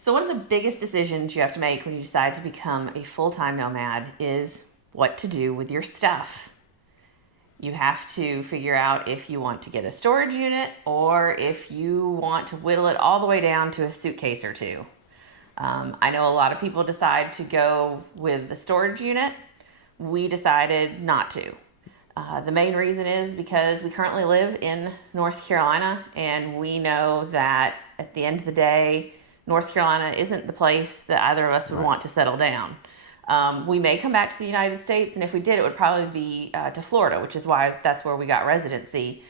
So one of the biggest decisions you have to make when you decide to become a full-time nomad is what to do with your stuff. You have to figure out if you want to get a storage unit or if you want to whittle it all the way down to a suitcase or two. I know a lot of people decide to go with the storage unit. We decided not to. The main reason is because we currently live in North Carolina, and we know that at the end of the day, North Carolina isn't the place that either of us would want to settle down. We may come back to the United States, and if we did, it would probably be to Florida, which is why that's where we got residency,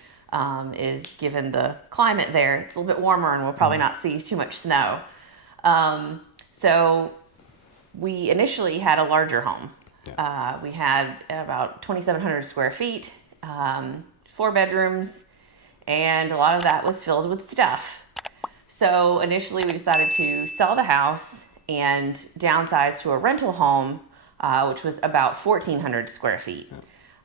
is given the climate there. It's a little bit warmer, and we'll probably not see too much snow. So we initially had a larger home. Yeah. We had about 2,700 square feet, 4 bedrooms, and a lot of that was filled with stuff. So initially we decided to sell the house and downsize to a rental home, which was about 1,400 square feet.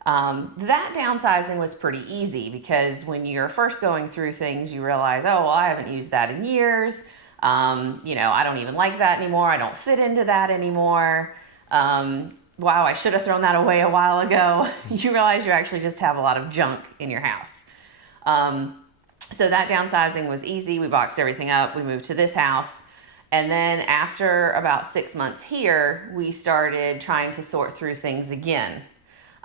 That downsizing was pretty easy because when you're first going through things, you realize, oh, well, I haven't used that in years. I don't even like that anymore. I don't fit into that anymore. Wow, I should have thrown that away a while ago. You realize you actually just have a lot of junk in your house. So that downsizing was easy. We boxed everything up. We moved to this house. And then after about 6 months here, we started trying to sort through things again.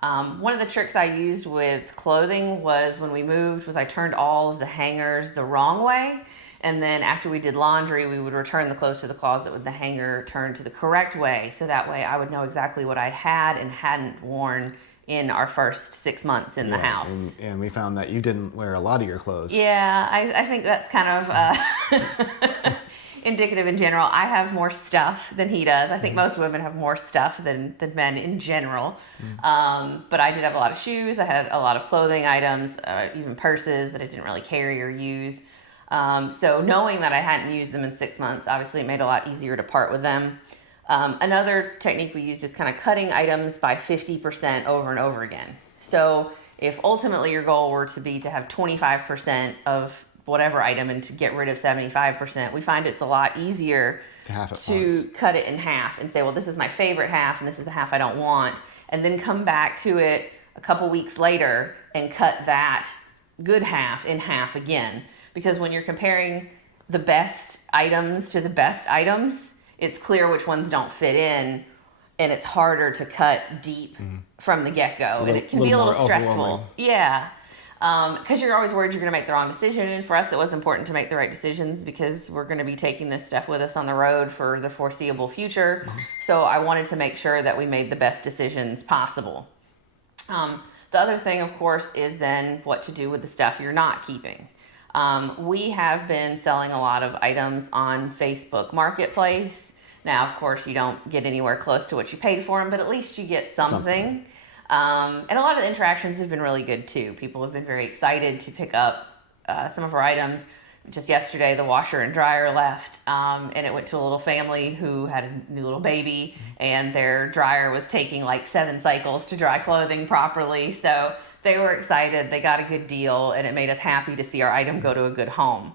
One of the tricks I used with clothing was when we moved was I turned all of the hangers the wrong way. And then after we did laundry, we would return the clothes to the closet with the hanger turned to the correct way. So that way I would know exactly what I had and hadn't worn in our first 6 months in the house. And we found that you didn't wear a lot of your clothes. Yeah, I think that's kind of indicative in general. I have more stuff than he does. I think most women have more stuff than men in general. But I did have a lot of shoes. I had a lot of clothing items, even purses that I didn't really carry or use. So knowing that I hadn't used them in 6 months, obviously it made it a lot easier to part with them. Another technique we used is kind of cutting items by 50% over and over again. So if ultimately your goal were to be to have 25% of whatever item and to get rid of 75%, we find it's a lot easier to cut it in half and say, well, this is my favorite half and this is the half I don't want, and then come back to it a couple weeks later and cut that good half in half again. Because when you're comparing the best items to the best items, it's clear which ones don't fit in, and it's harder to cut deep from the get-go, and it can be a little stressful. Yeah, because you're always worried you're going to make the wrong decision, and for us it was important to make the right decisions because we're going to be taking this stuff with us on the road for the foreseeable future, so I wanted to make sure that we made the best decisions possible. The other thing, of course, is then what to do with the stuff you're not keeping. We have been selling a lot of items on Facebook Marketplace. Now, of course, you don't get anywhere close to what you paid for them, but at least you get something. And a lot of the interactions have been really good too. People have been very excited to pick up some of our items. Just yesterday, the washer and dryer left, and it went to a little family who had a new little baby, and their dryer was taking like 7 cycles to dry clothing properly. So they were excited, they got a good deal, and it made us happy to see our item go to a good home.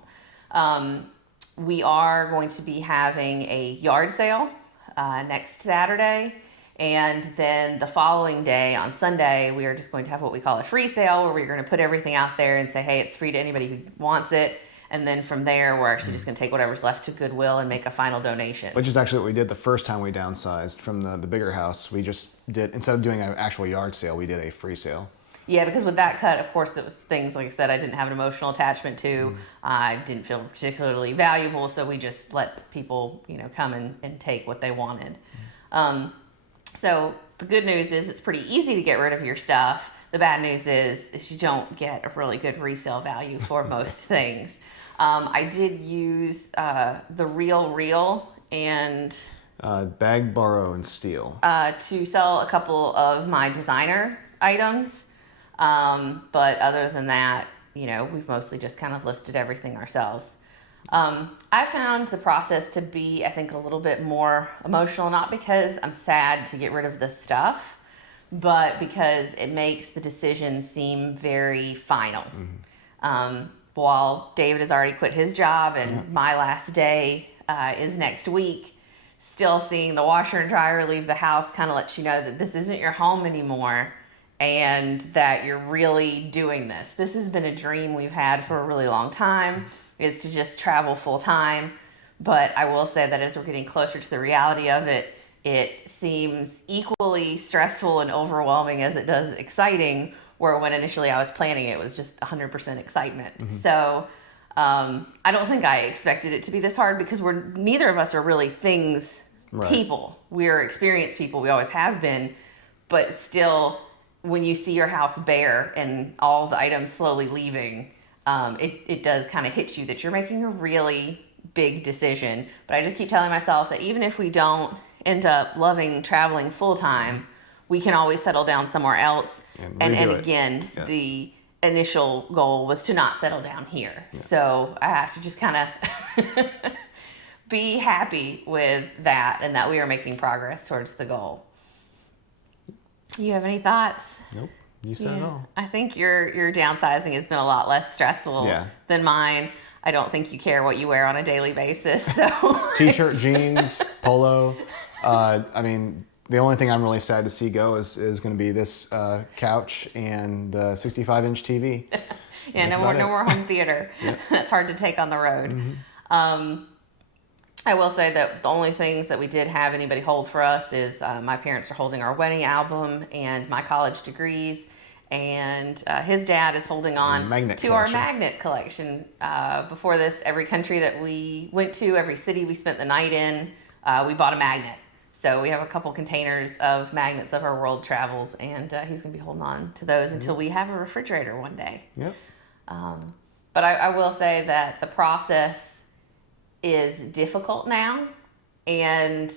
We are going to be having a yard sale next Saturday, and then the following day, on Sunday, we are just going to have what we call a free sale, where we're going to put everything out there and say, hey, it's free to anybody who wants it. And then from there, we're actually just going to take whatever's left to Goodwill and make a final donation. Which is actually what we did the first time we downsized from the bigger house. We just did, instead of doing an actual yard sale, we did a free sale. Yeah, because with that cut, of course, it was things, like I said, I didn't have an emotional attachment to. I didn't feel particularly valuable, so we just let people, come and take what they wanted. So the good news is it's pretty easy to get rid of your stuff. The bad news is you don't get a really good resale value for most things. I did use the Real and Bag, Borrow, and Steal to sell a couple of my designer items. But other than that, we've mostly just kind of listed everything ourselves. I found the process to be, I think, a little bit more emotional, not because I'm sad to get rid of this stuff, but because it makes the decision seem very final. While David has already quit his job and my last day is next week. Still seeing the washer and dryer leave the house kind of lets you know that this isn't your home anymore and that you're really doing this. This has been a dream we've had for a really long time, is to just travel full time. But I will say that as we're getting closer to the reality of it, it seems equally stressful and overwhelming as it does exciting, where when initially I was planning it was just 100% excitement. Mm-hmm. So I don't think I expected it to be this hard, because neither of us are really things people. We're experienced people. We always have been. But still, when you see your house bare and all the items slowly leaving, it does kind of hit you that you're making a really big decision. But I just keep telling myself that even if we don't end up loving traveling full time, we can always settle down somewhere else. And again, the initial goal was to not settle down here. Yeah. So I have to just kind of be happy with that, and that we are making progress towards the goal. You have any thoughts? Nope. You said it all. I think your downsizing has been a lot less stressful than mine. I don't think you care what you wear on a daily basis. So T-shirt, jeans, polo. I mean, the only thing I'm really sad to see go is going to be this couch and the 65-inch TV. No more home theater. Yep. That's hard to take on the road. Mm-hmm. I will say that the only things that we did have anybody hold for us is my parents are holding our wedding album and my college degrees, and his dad is holding on to our magnet collection. Before this, every country that we went to, every city we spent the night in, we bought a magnet. So we have a couple containers of magnets of our world travels, and he's going to be holding on to those until we have a refrigerator one day. Yep. But I will say that the process is difficult now, and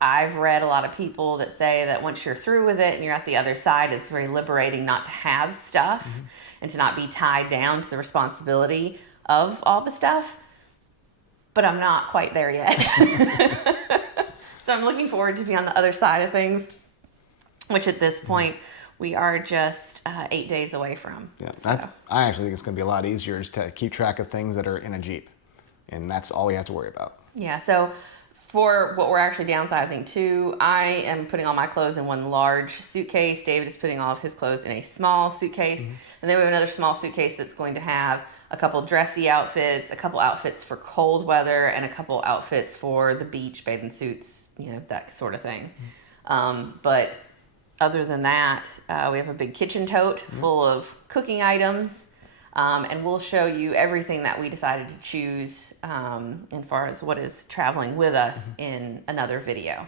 I've read a lot of people that say that once you're through with it and you're at the other side, it's very liberating not to have stuff and to not be tied down to the responsibility of all the stuff. But I'm not quite there yet. So I'm looking forward to be on the other side of things, which at this point we are just 8 days away from. Yeah, so. I actually think it's going to be a lot easier just to keep track of things that are in a Jeep. And that's all we have to worry about. Yeah, so for what we're actually downsizing to, I am putting all my clothes in one large suitcase. David is putting all of his clothes in a small suitcase. Mm-hmm. And then we have another small suitcase that's going to have a couple dressy outfits, a couple outfits for cold weather, and a couple outfits for the beach, bathing suits, that sort of thing. Mm-hmm. But other than that, we have a big kitchen tote full of cooking items. And we'll show you everything that we decided to choose as far as what is traveling with us in another video.